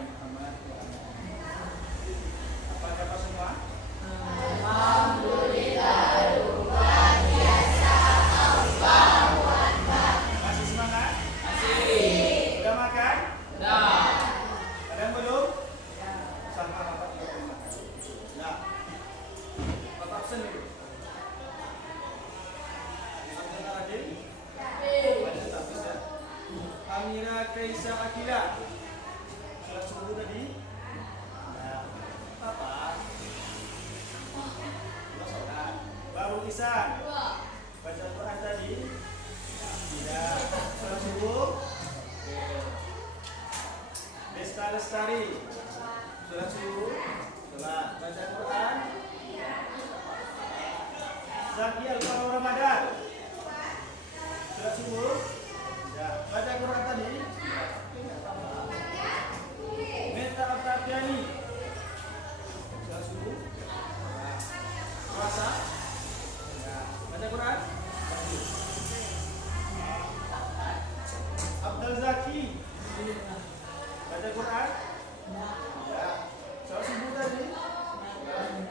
Muhammad wa ala alihi. Apa kata semua? Alhamdulillah luar biasa. Allahu Akbar. Masih semangat? Masih. Sudah makan? Dah. Ada yang belum? Sama Bapak juga belum makan. Ya. Bapak absen dulu. Saudara Adil? Ada tak bisa? Amira Kaisa Akila. Salat subuh tadi? Ya. Apa? Belum sholat. Baru Isan. Baca Quran tadi? Tidak. Salat subuh? Oke. Desta Lestari. Salat subuh? Salat. Baca Quran? Zaki Al-Farah Ramadan. Salat subuh? Ya. Baca Quran tadi? Meta Abtafiani. Salat subuh? Ya. Puasa? Ya. Baca Quran? Abdul Zaki. Baca Quran? Ya. Salat subuh tadi?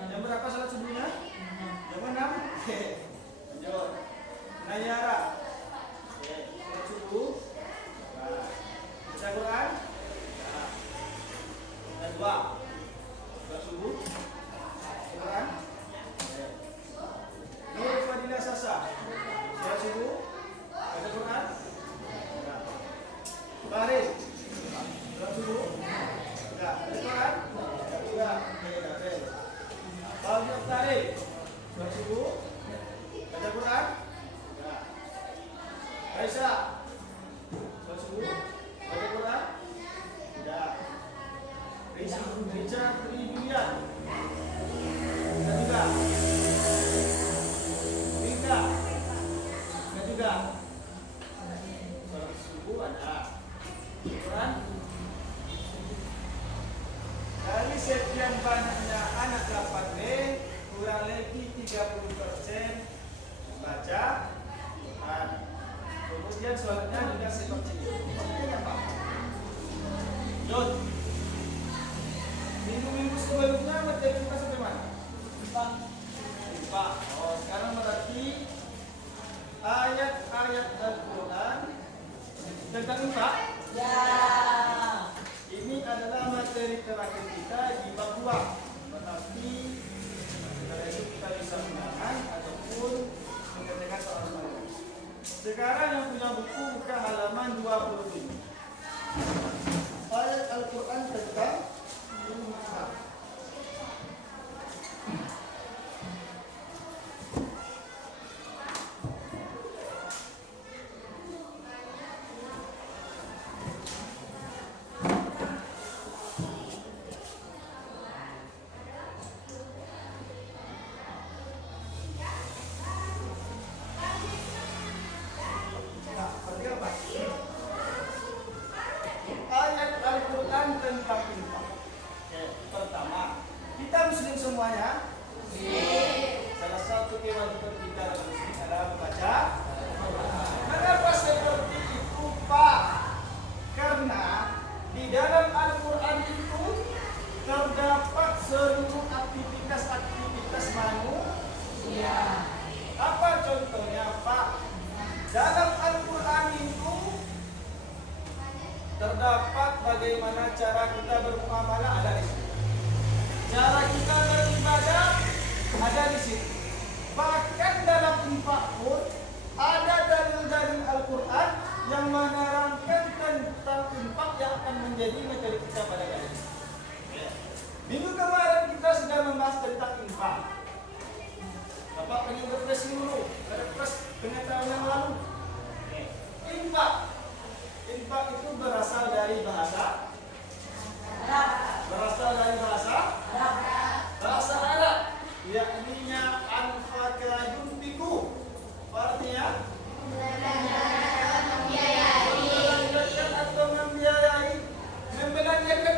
Jam berapa salat subuhnya? Jam 6? Oke. Lanjut. Nayara. Oke. Salat subuh. Nah. Baca Quran? Ya. Dan dua. Salat subuh. Quran? Oke. Nur Fadila Sasa. Salat subuh. Baca Quran? Ya. Baris. Salat subuh. Ya. Baca Quran? Ya. Oke. Bagi Tarik. Salat subuh. Baca Quran? Ya. Aisyah. Salat subuh. Baca Quran? Ya. Richard Tridulia. Baca juga. Rika. Baca juga. Salat subuh ada. Quran? Dari sekian banyaknya anak 8B, kurang lebih 30% membaca Quran. Kemudian sholatnya juga seperti itu. Maksudnya apa? Jod. Minggu-minggu sebelumnya materi kita sampai mana? 4. Oh, sekarang berarti ayat-ayat Al-Quran tentang 4. Ya. Ini adalah materi terakhir kita di bab 2. Berarti setelah itu kita bisa menangan ataupun mengerjakan soal-soal. Sekarang yang punya buku buka halaman 25. Ayat Al-Quran tentang infak. Ayat Al-Quran tentang infak. Oke, pertama, kita muslim semuanya. Salah satu kewajiban kita dalam muslim adalah membaca. Mengapa seperti itu, Pak? Karena di dalam Al-Quran itu terdapat seluruh aktivitas manusia. Apa contohnya, Pak? Dalam Al-Quran itu terdapat bagaimana cara kita bermuamalah ada di situ. Cara kita beribadah ada di situ. Bahkan dalam infak pun ada dalil-dalil Al-Quran yang menerangkan tentang infak yang akan menjadi materi kita pada kali ini. Minggu kemarin kita sudah membahas tentang infak. Bapak pengen refreshing dulu, refresh pengetahuan yang lalu. Infak itu berasal dari bahasa Arab, yakninya anfaka yunfiku. Artinya membelanjakan atau membiayai. Membelanjakan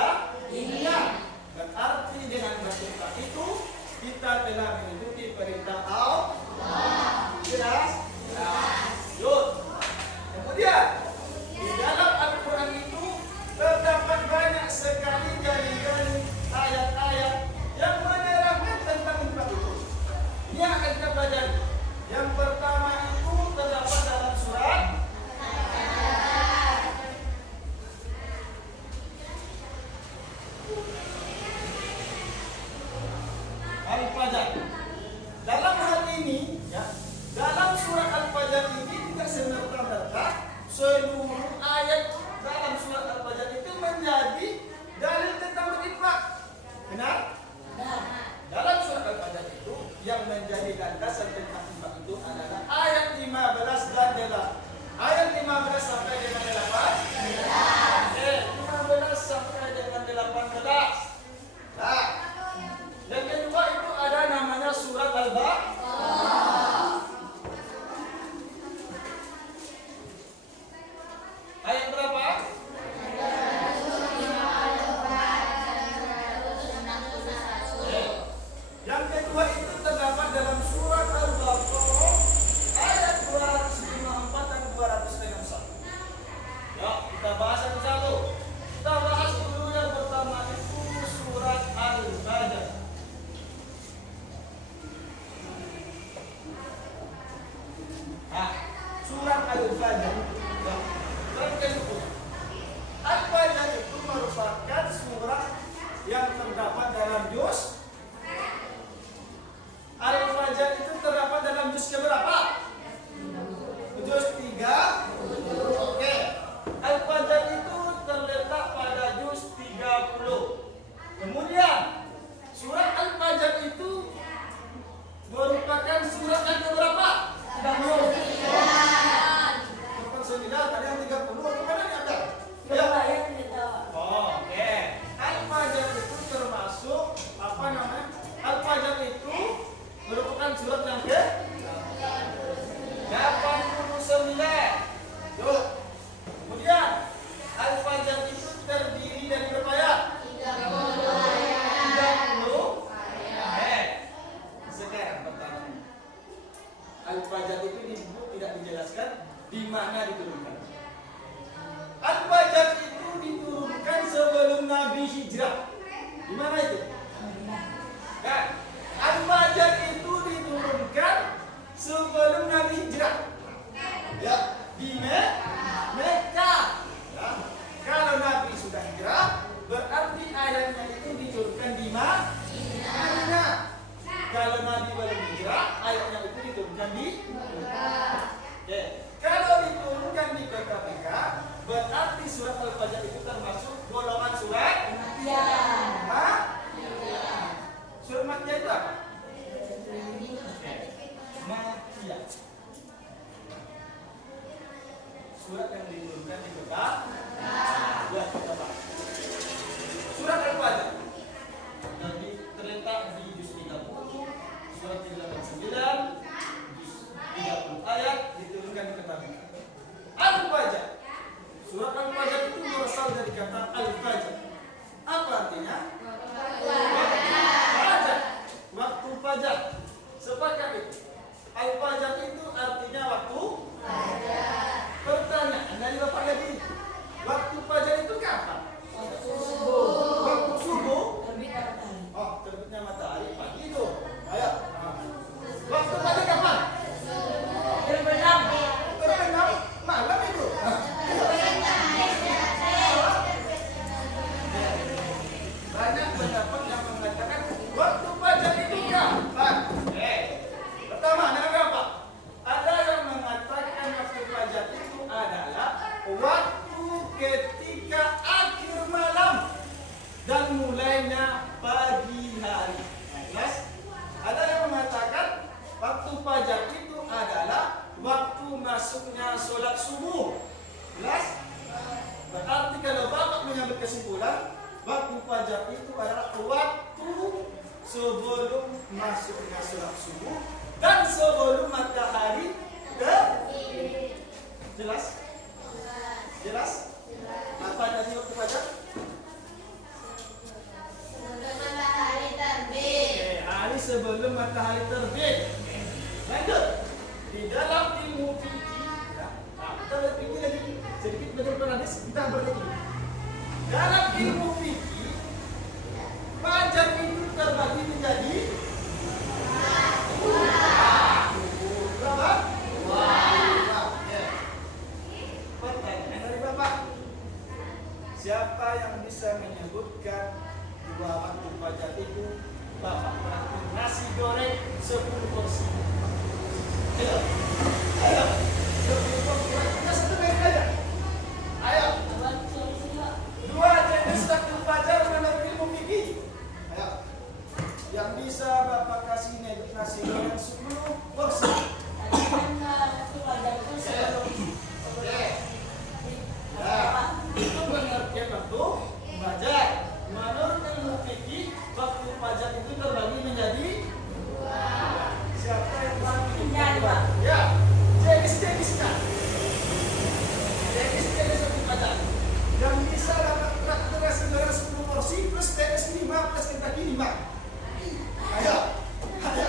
adalah dingin. Berarti dengan bersumpah itu kita telah mengikuti perintah Allah. Jelas? Yuk. Kemudian di dalam Al-Quran itu terdapat banyak sekali dalil-dalil ayat-ayat yang menerangkan tentang infak itu. Ini yang akan kita pelajari. Yang pertama itu terdapat dalam surat Al-Fajr. Dalam hal ini, ya, dalam surat Al-Fajr ini tidak serta-merta seluruh ayat dalam surat Al-Fajr itu menjadi dalil tentang berinfak. Benar? Dalam surat Al-Fajr itu yang menjadi landasan tentang infak itu adalah ayat 15 dan 8. Ayat 15 sampai dengan 8. 15 sampai dengan 18. Nah, yang kedua itu ada namanya surat Al-Baqarah. Ayat berapa? Yang kedua itu terdapat dalam surat Al-Baqarah ayat 254 dan 261. Ya, kita bahas satu-satu. Kita bahas dulu yang pertama itu surat Al-Fajr. Nah, surat Al-Fajr. Ya, terkendali. Al-Fajr itu merupakan surat yang terdapat dalam juz. Al-Fajr itu terdapat dalam juz keberapa? Juz 3. Oke. Al-Fajr itu terletak pada juz 30. Kemudian surat Al-Fajr itu merupakan surat yang keberapa? 30. Bukan 9, tadi yang 30. Gimana nih ada? Ya. Oke. Al-Fajr itu termasuk apa namanya? Al-Fajr itu merupakan surat yang ke 89. Yuk. Kemudian Al-Fajr itu terdiri dari berapa ayat? 30 ayat. Sekarang pertanyaan. Al-Fajr itu di buku tidak dijelaskan di mana diturunkan. Al-Fajr itu diturunkan sebelum Nabi hijrah. Di mana itu? Kan? Al-Fajr itu diturunkan sebelum Nabi hijrah. Ya, di Mekah. Ya. Kalau Nabi sudah hijrah, berarti ayatnya itu diturunkan di Madinah. Kalau Nabi belum hijrah, ayatnya itu diturunkan di Mekah. Oke. Kalau diturunkan di kota Mekah, berarti surat Al-Fajr itu termasuk golongan surat Makkiyah. Surat Makkiyah itu apa? Makkiyah. Surat yang diturunkan di kota ya, kita bahas. Surat Al-Fajr terletak di juz 30, surat 39, juz 30 ayat diturunkan di kota Mekah. Al-Fajr. Surat Al-Fajr itu berasal dari kata Al-Fajr. Apa artinya? Fajar. Waktu fajar. Sepakat itu. Al-Fajr itu artinya waktu fajar. Pertanyaan dari Bapak tadi, waktu fajar itu kapan? Waktu subuh. Oh, terbitnya matahari pagi itu. Ayo. Waktu fajar kapan? Terbenam malam itu. Banyak pendapat yang mengatakan waktu fajar itu kapan? Pertama, ada apa? Ada yang mengatakan waktu fajar itu adalah waktu ketika akhir malam dan mulainya pagi hari. Jelas? Ada yang mengatakan waktu fajar itu adalah waktu masuknya sholat subuh. Jelas? Berarti kalau Bapak mengambil kesimpulan, waktu fajar itu adalah waktu sebelum masuknya sholat subuh dan sebelum matahari terbit. Jelas? Jelas? Apa tadi waktu fajar? sebelum matahari terbit. Lanjut. Di dalam ilmu fikih, ya, kita berpikir lagi sedikit betul hadis, kita berpikir. Dalam ilmu fikih, fajar itu terbagi menjadi berapa? Ya. Pertanyaan dari Bapak, siapa yang bisa menyebutkan dua waktu fajar itu? Bapak berarti nasi goreng 10 porsi. Ayo, ayo, 10 porsi. Kita satu merek aja. Ayo. Dua jenis waktu fajar menurut ilmu fikih. Ayo. Yang bisa Bapak kasih nasi goreng 10 porsi. Itu pengertian waktu fajar. Menurut ilmu fikih, waktu fajar itu terbagi menjadi siapa yang paling ya, jenis-jenisnya. Jenis-jenis waktu fajar. Yang bisa dapat nasi goreng 10 porsi plus tenis 5 plus Kentucky 5. Ayo. Ayo.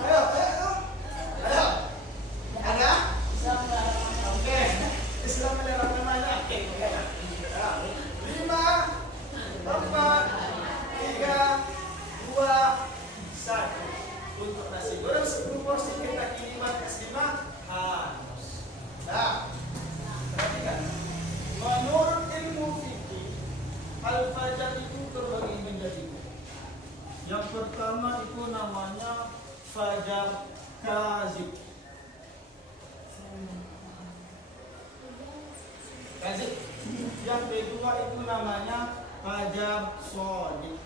Ayo, ayo. Ayo. Ada? Oke. Islam melarang namanya. Oke. 5 4 3 2 1 untuk nasi goreng 10 porsi Kentucky 5 plus 5 hangus. Nah, perhatikan. Menurut ilmu fikih, al-fajar itu terbagi menjadi dua. Yang pertama itu namanya fajar kazib. Kazib. Yang kedua itu namanya fajar shodiq.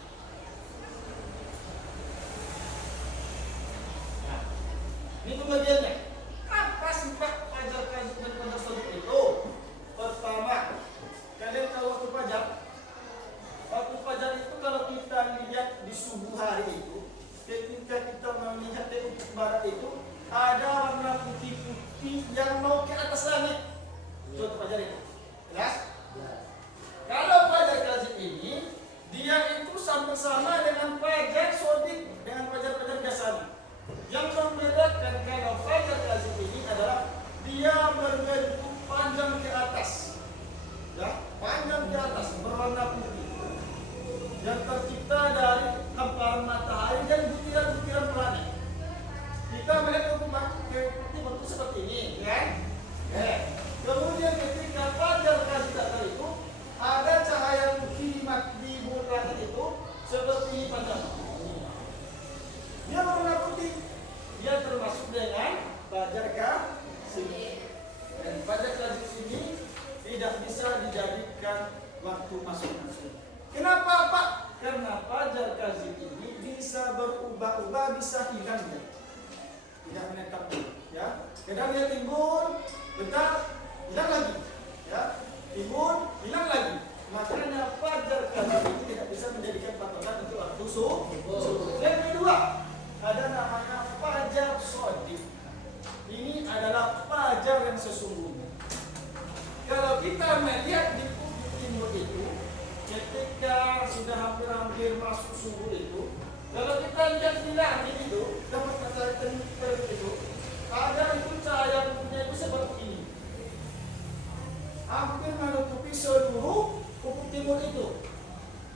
Nah, ini pembagiannya. Apa sifat fajar kazib dan fajar shodiq itu? Pertama, kalian tahu waktu fajar? Waktu fajar itu kalau kita lihat di subuh hari itu, ketika kita melihat dari ufuk barat itu, ada warna putih-putih yang mau ke atas langit. Itu fajar itu. Jelas? Kalau fajar kazib ini, dia itu sama-sama dengan fajar shodiq, dengan fajar-fajar biasanya. Yang membedakan kalau fajar kazib ini adalah dia berbentuk panjang ke atas, ya, panjang ke atas, berwarna putih, yang tercipta dari hamparan matahari dan butiran-butiran planet. Kita melihat putih bentuk seperti ini, kan? Kemudian ketika fajar kazib datang itu, ada cahaya putih di bulan langit itu seperti ini panjang. Dia berwarna putih, dia termasuk dengan fajar kazib. Dan fajar kazib ini tidak bisa dijadikan waktu masuk masuk. Kenapa Pak? Karena fajar kazib ini bisa berubah-ubah, bisa hilang ya. Tidak menetap ya. Kadang dia timbul, bentar, hilang lagi. Ya, timbul, hilang lagi. Makanya fajar kazib ini tidak bisa menjadikan patokan untuk waktu subuh. Yang kedua, ada namanya fajar shodiq. Ini adalah fajar yang sesungguhnya. Kalau kita melihat di ufuk timur itu, ketika sudah hampir-hampir masuk subuh itu, kalau kita lihat di langit itu, dapat matahari terbit itu, ada itu cahaya putihnya itu seperti ini, hampir menutupi seluruh ufuk timur itu.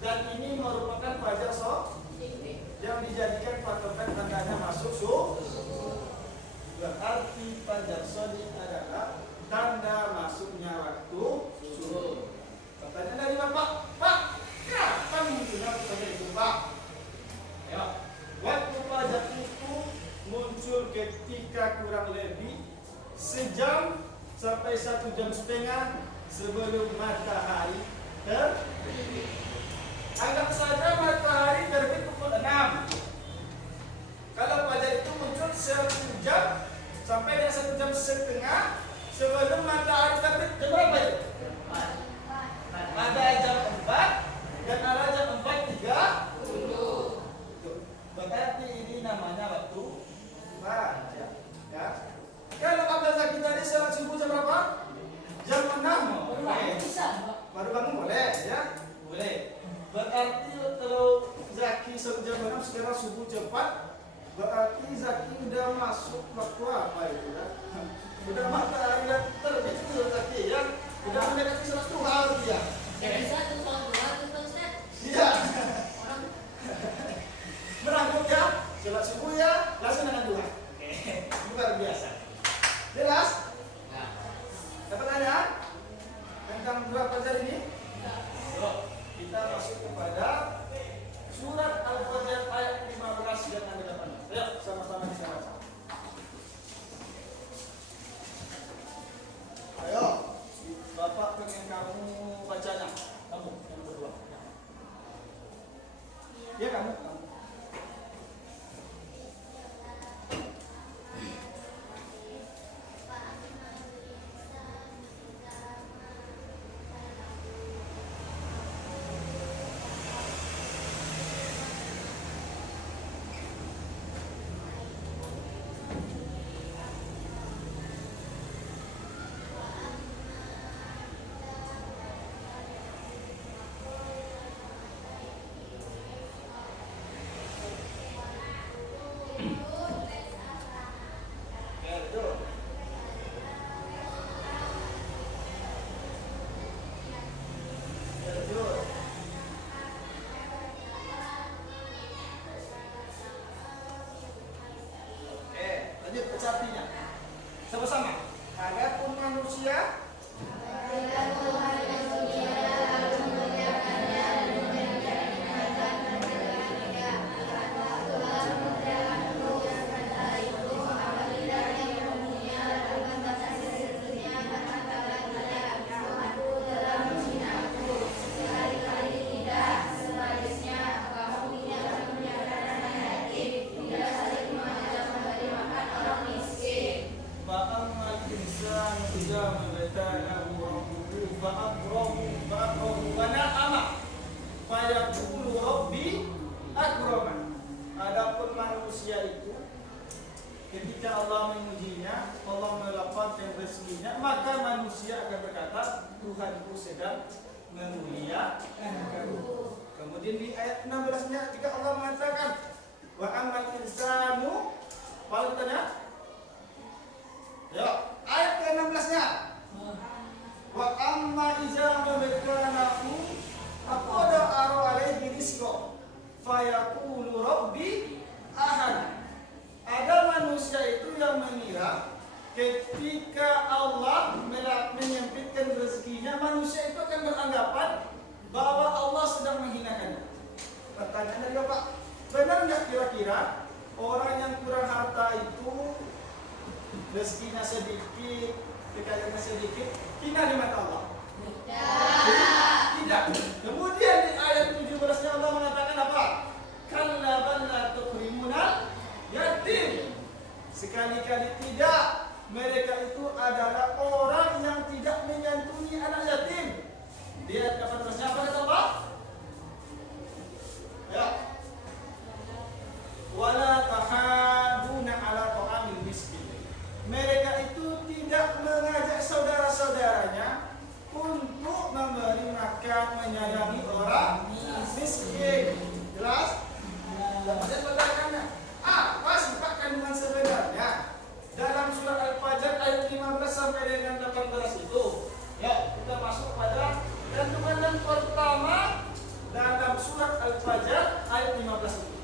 Dan ini merupakan fajar shodiq yang dijadikan patokan tandanya masuk subuh. Berarti fajar shodiq adalah tanda masuknya waktu subuh. Pertanyaan dari Bapak, Pak, kapan munculnya fajar itu, Pak? Ya, waktu fajar itu muncul ketika kurang lebih sejam sampai 1,5 jam sebelum matahari terbit. Anggap saja matahari terbit pukul 6. Kalau fajar itu muncul 1 jam sampai dengan 1,5 jam sebelum matahari terbit. Jam berapa itu? Ada jam 4 dan ada jam 4.30. Berarti ini namanya waktu fajar. Ya. Kalau Abdul Zaki tadi sholat subuh jam berapa? Jam 6. Baru bangun boleh, ya? Boleh. Berarti kalau Zaki jam 6 sekarang subuh cepat, berarti Zaki udah masuk waktu apa itu kan? Udah matahari dan terbit itu Zaki ya. Udah mendekati sholat duha dia. Jadi satu tahun dua itu Ustaz. Iya. Orang Merangkul ya, sholat subuh ya, langsung dengan duha. Luar biasa. Jelas? enggak. Ada pertanyaan tentang dua pelajaran ini? Enggak. Yuk, kita masuk kepada surat Al-Fajr ayat 15 dan ayat 18. Ayo, sama-sama kita baca. Ayo, Bapak pengen kamu bacanya. Kamu yang berdua. Ya kamu. Lanjut baca artinya. Sama-sama. Adapun manusia فأما الإنسان إذا ما ابتلاه ربه فأكرمه ونعم فيقول ربي أكرمن. Adapun manusia itu ketika Allah mengujinya, Allah melapangkan rezekinya, maka manusia akan berkata, Tuhanku sedang memuliakanku. Kemudian di ayat 16-nya jika Allah mengatakan, wa amal insanu, palutannya ya, ayat ke-16-nya. Wa amma iza mabekanahu aqada aru alaihi rizqa fayaqulu rabbi ahad. Ada manusia itu yang mengira ketika Allah menyempitkan rezekinya, manusia itu akan beranggapan bahwa Allah sedang menghinakannya. Pertanyaan dari Bapak, benar nggak kira-kira orang yang kurang harta itu rezekinya sedikit, kekayaannya sedikit, hina di mata Allah? Tidak. Kemudian di ayat 17-nya Allah mengatakan apa? Kalla bal la tukrimunal yatim. Sekali-kali tidak. Mereka itu adalah orang yang tidak menyantuni anak yatim. Di ayat 18-nya apa kata Allah? Ya. Wala tahaduna ala ta'amil miskin. Mereka itu tidak mengajak saudara-saudaranya untuk memberi makan, menyayangi orang miskin. Jelas? Kemudian bagaimana? Apa sifat kandungan sebenarnya dalam surat Al-Fajr ayat 15 sampai dengan 18 itu? Ya, kita masuk pada kandungan yang pertama dalam surat Al-Fajr ayat 15 itu.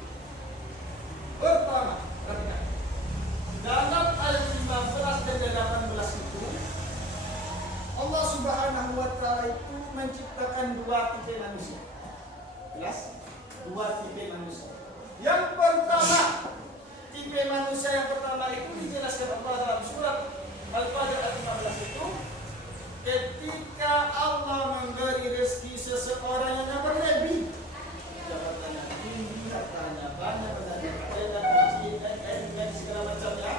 Pertama, perhatikan. Dalam ayat 15 dan 18 itu Allah Subhanahu wa taala itu menciptakan dua tipe manusia. Jelas? Dua tipe manusia. Yang pertama, tipe manusia yang pertama itu dijelaskan Allah dalam surat Al-Fajr ayat 15 itu ketika Allah memberi rezeki seseorang yang berlebih, jabatannya tinggi, hartanya banyak, dan segala macamnya,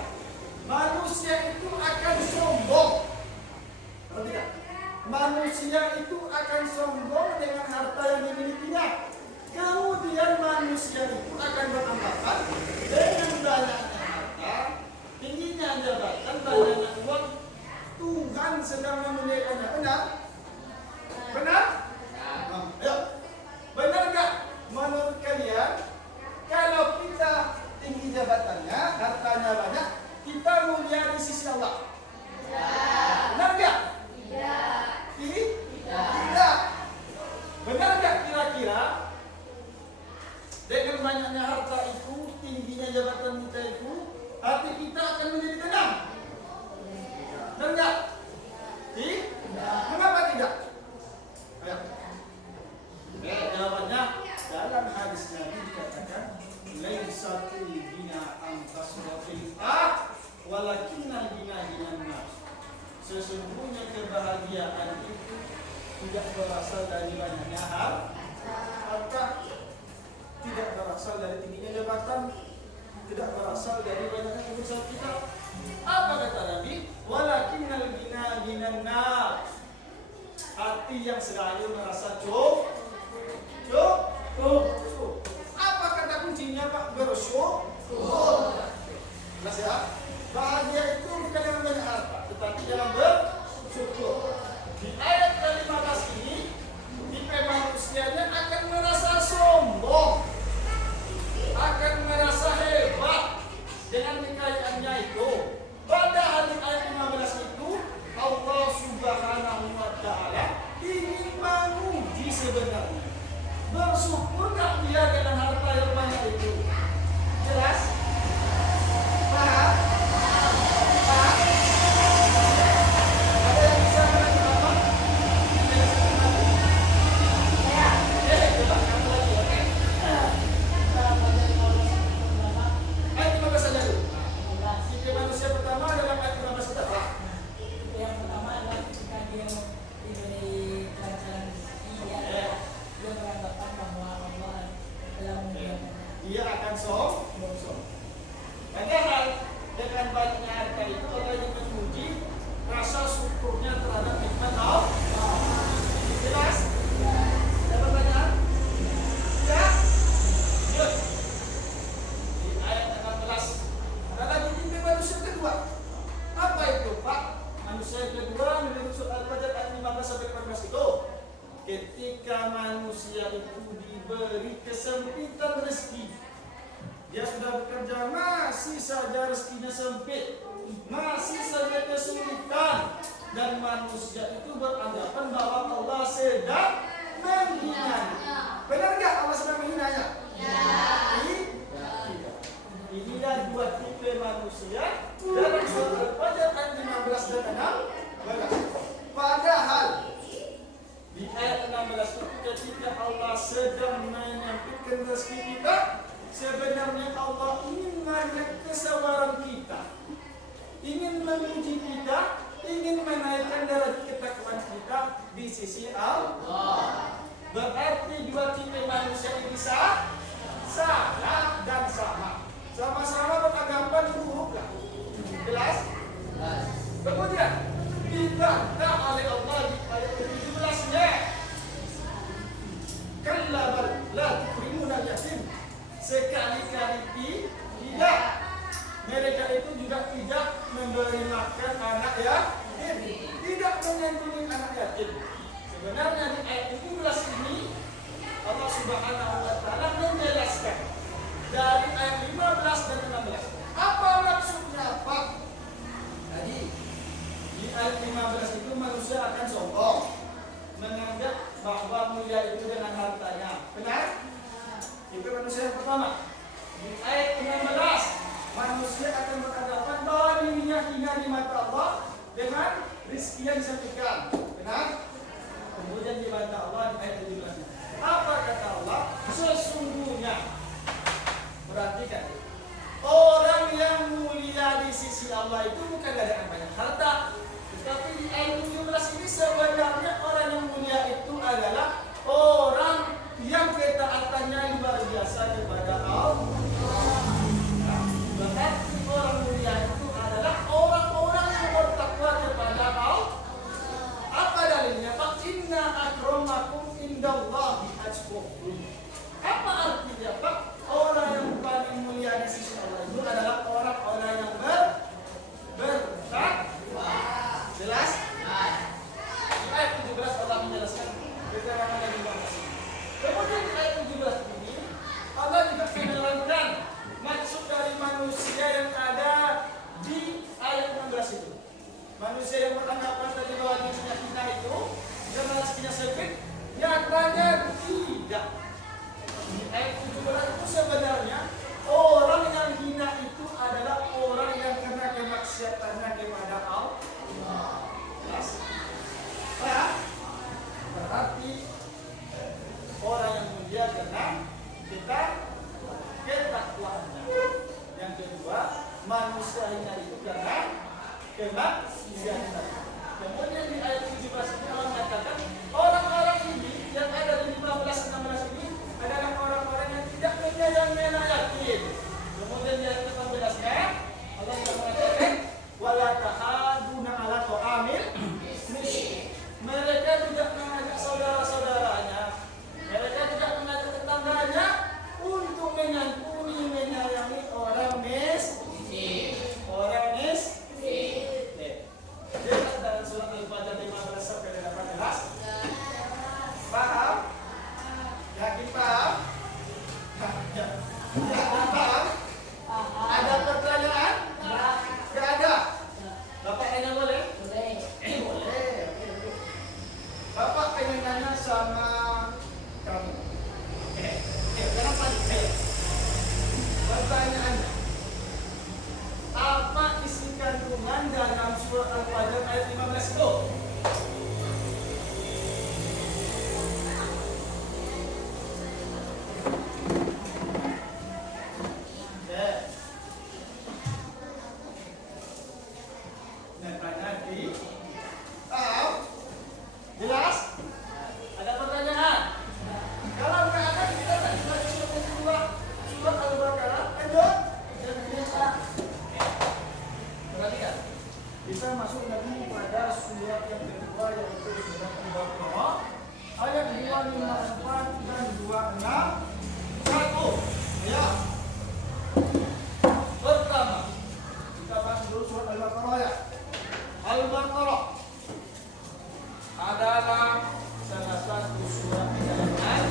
manusia itu akan sombong. Perhatikan, manusia itu akan sombong dengan harta yang dimilikinya. Kemudian manusia itu akan beranggapan dengan banyaknya harta, tingginya jabatan, banyaknya uang, Tuhan sedang memuliakannya. Benar? Benar? Ayo. kira dengan banyaknya harta itu, tingginya jabatan kita itu, hati kita akan menjadi tenang? Benar enggak? Mengapa tidak? Ayo. Jawabannya dalam hadis Nabi dikatakan, "Laisal ghina an kasratil walakinnal ghina ghinan nafs." Sesungguhnya kebahagiaan itu tidak berasal dari banyaknya harta, tidak berasal dari tingginya jabatan, tidak berasal dari banyaknya urusan kita. Apa kata Nabi? Walakinnal ghina ghinan nafs. Hati yang selalu merasa cukup. Apa kata kuncinya Pak? Bersyukur. Jelas ya? Bahagia itu bukan dalam banyak harta, tetapi dalam bersyukur. Di ayat ke-15 ini, tipe manusianya akan merasa sombong, akan merasa hebat dengan kekayaannya itu. Padahal di ayat 15 itu, Allah Subhanahu wa Ta'ala ingin menguji sebenarnya. Bersyukur tak dia dengan harta yang banyak itu? Jelas? Paham? Paham? Ada yang bisa mengerti apa? Coba kamu lagi, oke? Ayat 15 saja dulu. Sifat manusia pertama dalam ayat 15 kita apa? Yang pertama adalah ketika dia diberi kelancaran rezeki, dia beranggapan bahwa Allah telah memberikannya. Dia akan sombong. Padahal dengan banyaknya harta itu Allah yang menguji rasa syukurnya terhadap nikmat Allah. Jelas? Ada pertanyaan? Ya? Good. Di ayat 16 ada lagi tipe manusia kedua. Apa itu Pak? Manusia kedua menurut surah Al-Fajr ayat 15 sampai 18 itu, ketika manusia itu diberi kesempitan rezeki, dia sudah bekerja masih saja rezekinya sempit, masih saja kesulitan, dan manusia itu beranggapan bahwa Allah sedang menghinanya. Benar nggak Allah sedang menghinanya? Tidak. Inilah dua tipe manusia dalam surah Al-Fajr ayat 15 dan 16. Padahal di ayat 16 itu ketika Allah sedang menyampaikan rezeki kita, sebenarnya Allah ingin melihat kesabaran kita, ingin menguji kita, ingin menaikkan derajat ketakwaan kita di sisi Allah. Berarti dua tipe manusia ini salah dan sama-sama beranggapan buruk lah. Jelas? Kemudian dibantah oleh Allah di ayat 17-nya. Kalla bal la tukrimuna yatim. Sekali-kali tidak. Mereka itu juga tidak memberi makan anak yatim, tidak menyantuni anak yatim. Sebenarnya di ayat 17 ini Allah Subhanahu wa Ta'ala menjelaskan dari ayat 15 dan 16. Apa maksudnya Pak? Tadi di ayat 15 itu manusia akan sombong, menganggap bahwa mulia itu dengan hartanya. Benar? Itu manusia yang pertama. Di ayat 16 manusia akan beranggapan bahwa dirinya hina di mata Allah dengan rezeki yang disempitkan. Benar? Kemudian dibantah Allah di ayat 17. Apa kata Allah? Sesungguhnya, perhatikan, orang yang mulia di sisi Allah itu bukan dengan banyak harta, tetapi di ayat 17 ini sebenarnya orang yang mulia itu adalah orang yang ketaatannya luar biasa kepada Allah. Berarti orang mulia itu adalah orang-orang yang bertakwa kepada Allah. Apa dalilnya? Inna akramakum indallahi atqakum. dia kena kita ketakwaannya. Yang kedua, manusianya itu karena kemaksiatan. Kemudian di ayat 17 itu Allah mengatakan orang-orang ini yang ada di 15-16 ini adalah orang-orang yang tidak menyayangi anak yatim. Kemudian di ayat 18-nya Allah juga mengatakan wala tahaduna ala ta'amil miskin. Mereka tidak mengajak saudara-saudaranya, mereka tidak mengajak tetangganya untuk menyantuni, menyayangi orang miskin. Orang miskin. Lihat dalam surat Al-Fatihah 15 sampai 18. Paham? Yakin paham? Yakin paham? Ada pertanyaan? Tidak ada. Bapak tanya boleh? Boleh. Boleh. Bapak pengen nanya sama kamu. Jangan panik. Pertanyaannya, apa isi kandungan dalam surat Al-Fajr ayat 15 itu? Tahu? Jelas? Ada pertanyaan? Kalau nggak ada, kita tak baca surat Al-Baqarah. Lanjut. Perhatikan. Kita masuk lagi pada surat yang kedua yaitu surat Al-Baqarah ayat 254 dan 261. Ya. Pertama, kita bahas dulu surat Al-Baqarah ya. Al-Baqarah adalah salah satu surat Al-Quran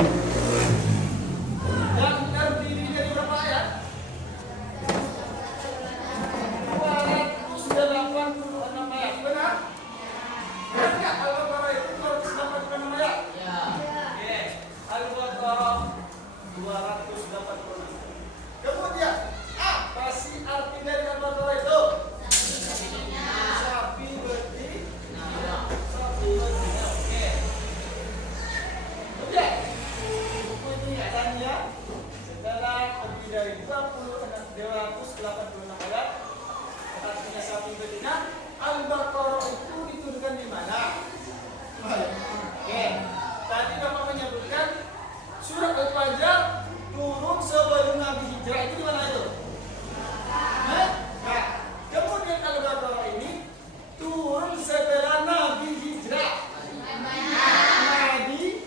yang terdiri dari berapa ayat? 286 ayat. Benar? Benar nggak Al-Baqarah itu 286 ayat? Ya. Oke. Al-Baqarah 286. Kemudian apa sih arti dari Al-Baqarah itu? Sapi betina. Sapi betina. Oke. Kemudian buku ini katanya setelah lebih dari 286 ayat artinya sapi betina, Al-Baqarah itu diturunkan di mana? Oke. Tadi Bapak menyebutkan surat Al-Fajr turun sebelum Nabi hijrah, itu di mana itu? Nah, kemudian Al-Baqarah ini turun setelah Nabi hijrah. Nabi,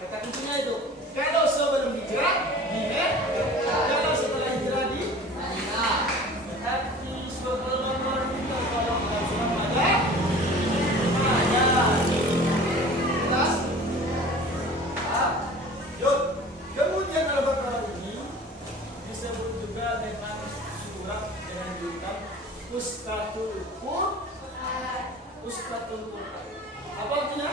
kata kuncinya itu. Kalau sebelum hijrah di Mekah, kalau setelah hijrah di Madinah. berarti surat Al-Baqarah itu kalau bukan surat Madah. Jelas? Yuk. Kemudian Al-Baqarah ini disebut juga dengan surat dengan judul Ustatul Quran. Ustatul Quran. Apa artinya?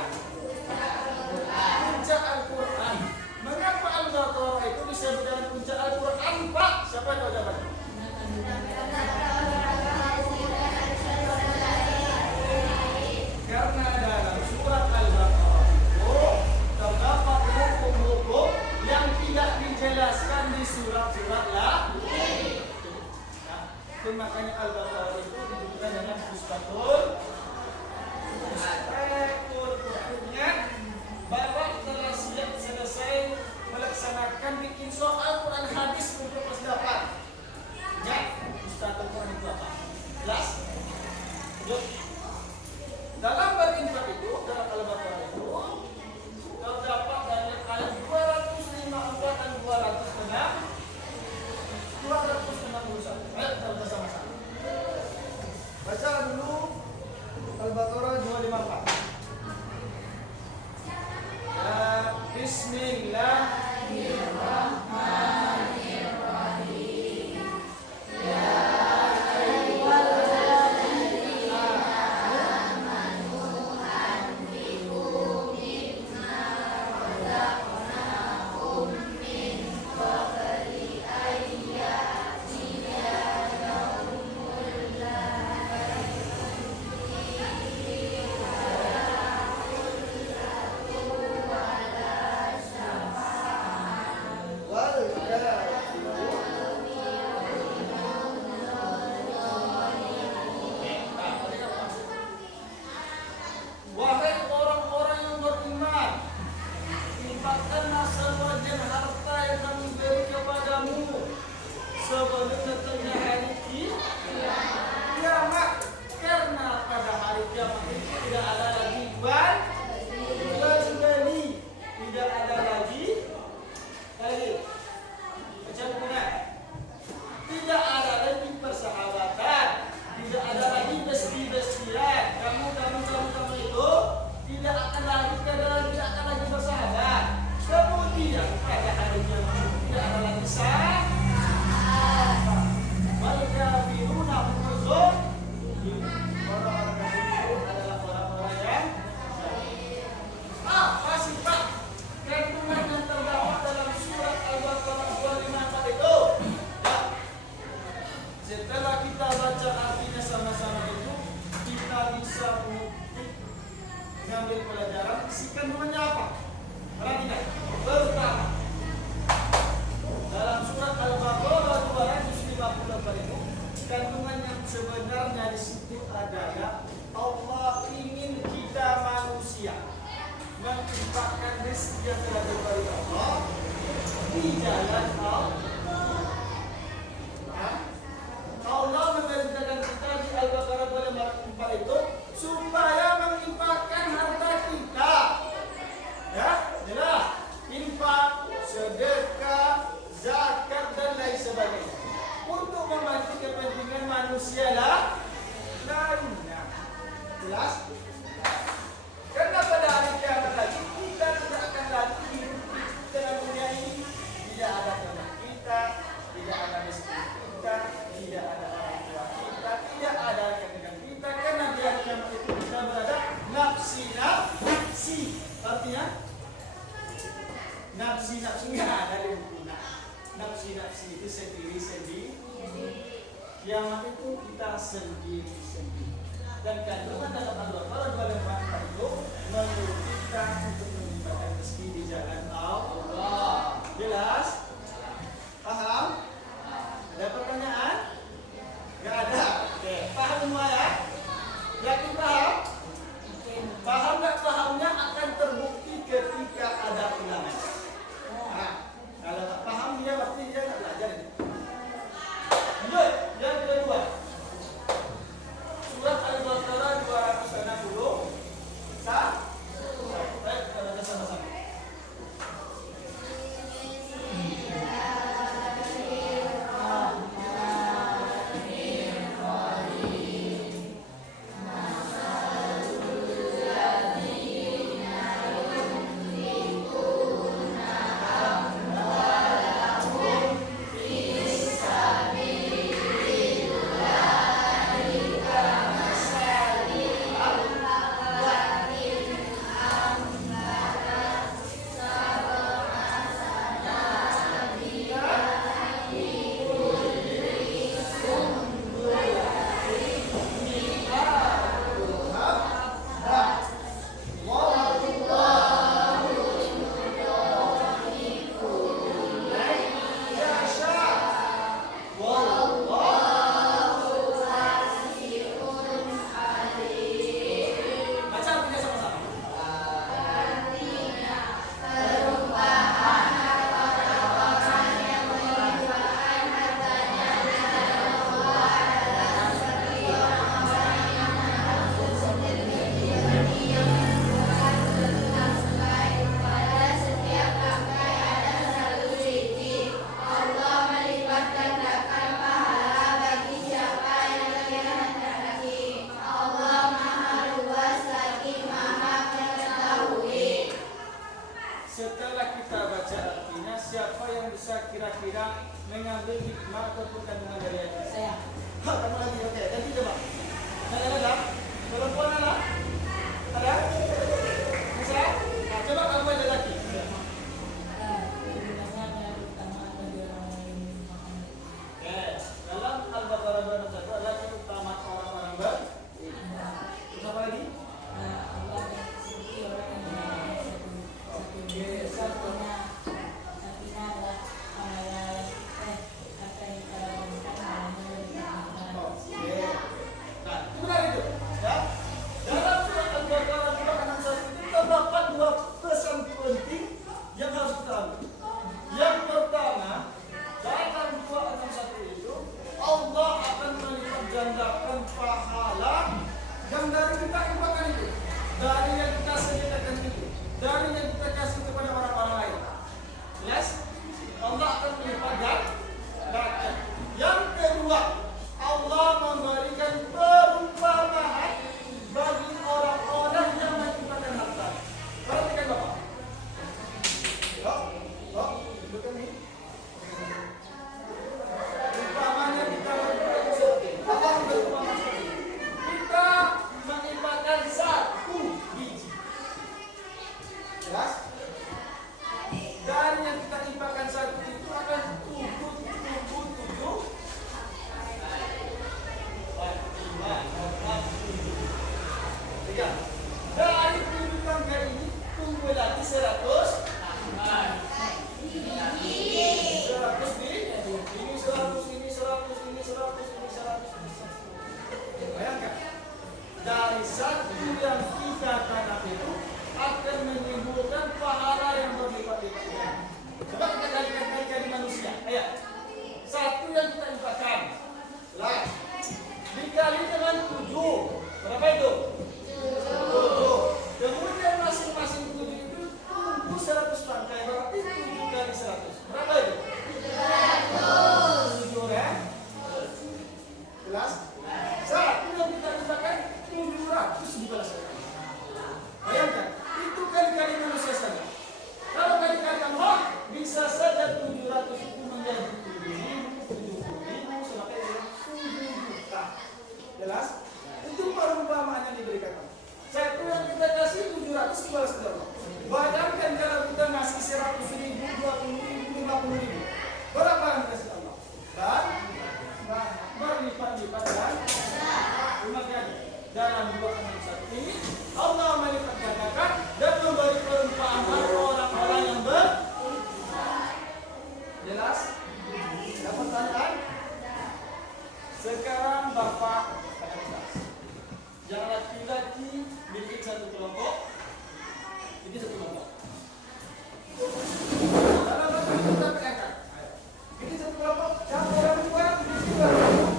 Puncak Al-Quran. Mengapa Al-Baqarah itu disebut dengan puncak Al-Quran, Pak? Siapa yang tahu jawabannya? Karena dalam surat Al-Baqarah itu terdapat hukum-hukum yang tidak dijelaskan di surat-surat lain. Nah, itu makanya Al-Baqarah itu dijulukan dengan Ustatul Quran. Bapak telah siap selesai melaksanakan bikin soal Quran hadis untuk kelas 8. Ya, Ustatul Quran itu apa? Jelas? Yuk. Dalam berinfak itu, dalam Al-Baqarah itu terdapat dari ayat 254 dan 261. Ayo kita bersama-sama. Baca dulu sebelum datangnya hari kiamat. Karena pada hari kiamat itu tidak ada lagi banding, tidak ada lagi percampuran, tidak ada lagi persahabatan, tidak ada lagi besti-bestian. Kamu itu tidak akan lagi bersahabat. Kemudian pada hari kiamat tidak ada lagi sahabat. Wal kafiruna hum orang-orang kafir itu adalah orang-orang yang apa sifat kandungan yang terdapat dalam surat Al-Baqarah 254 itu? Ya. Setelah kita baca artinya sama-sama itu, kita bisa mengambil pelajaran isi kandungannya apa? Perhatikan. Pertama, dalam surat Al-Baqarah 254 itu, kandungan yang sebenarnya di situ adalah Allah ingin kita manusia menginfakkan rezeki yang telah diberi Allah di jalan Allah. Allah memerintahkan kita di Al-Baqarah 254 itu supaya menginfakkan harta kita. Ya, jelas. Infak, sedekah, zakat dan lain sebagainya untuk membantu kepentingan manusia lainnya. Jelas? Karena pada hari kiamat lagi kita tidak akan lagi hidup di dalam dunia ini. Tidak ada teman kita, tidak ada miskin kita, tidak ada orang tua kita, tidak ada rekan-rekan kita. Karena di hari kiamat itu kita berada nafsi. Artinya nafsi nggak ada di buku. Nafsi itu sendiri. Kiamat itu kita sendiri. Dan kandungan dalam Al-Baqarah 254 itu menyuruh kita untuk mengibadah rezeki di jalan Allah. Jelas? Paham? Ada pertanyaan? Gak ada? Oke. Paham semua ya? Yakin paham? Paham gak pahamnya akan terbukti ketika ada ulangan. Nah, kalau tak paham dia pasti dia tak belajar. Lanjut, yang kedua. Surat Al-Baqarah 260. Baik, kita baca sama-sama. Oh, bukan ini. Umpamanya kita apa berumpama seperti ini? Kita mengimpakan 1 biji. Jelas? Dan yang kita timpakan 1 itu akan tumbuh 3. Dari kehidupan kayak ini tumbuh lagi 100 di ini 100, ini 100, ini 100. Bayangkan, dari 1 yang kita tanam itu akan menimbulkan pahala yang berlipat-lipat. Coba kita kalikan manusia. Ayo, 1 yang kita infakkan, lah, dikali dengan 7, berapa itu? 7. Kemudian masing-masing 7 itu tumbuh 100 tangkai, berarti 7 kali 100. Berapa itu? 700. 7 ya? Jelas? 1 yang kita infakkan 700 dibalas. Bayangkan, itu kali-kali manusia saja. Kalau kali-kali Allah, bisa saja 700 itu menjadi 7.000 sampai 7 juta. Jelas? Itu perumpamaan yang diberikan Allah. 1 yang kita kasih 700 dibalas oleh Allah. Bayangkan kalau kita ngasih 100.000, 20.000, 50.000. Berapa yang dikasih Allah? Dan berlipat-lipat dan rumah kali. Dalam 2,1 ini Allah melipat gandakan dan memberi perumpamaan orang-orang yang jelas. Ada pertanyaan? Sekarang Bapak akan kelas. Yang laki-laki bikin 1 kelompok, bikin 1 kelompok. Dalam Bapak kita pegangan. Bikin 1 kelompok. Yang orang tua bikin 2 kelompok.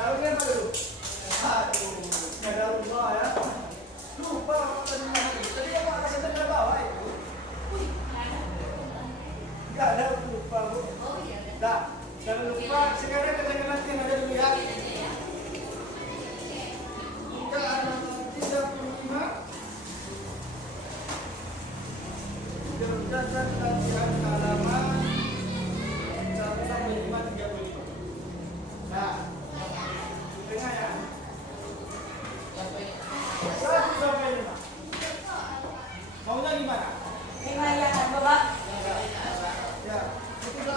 Taruhnya apa dulu? Aduh, nggak ada rumah ya. Lupa tadi tadi apa kasih tanda bawah itu? Nggak ada lupa bu. Dah, jangan lupa sekarang kita nanti yang ada dulu ya. Jika ada 35 berdasarkan latihan halaman 1 sampai 5 35. Nah, tengah ya. 1 sampai 5. Maunya gimana? Yang layangan, Bapak. Ya, ketika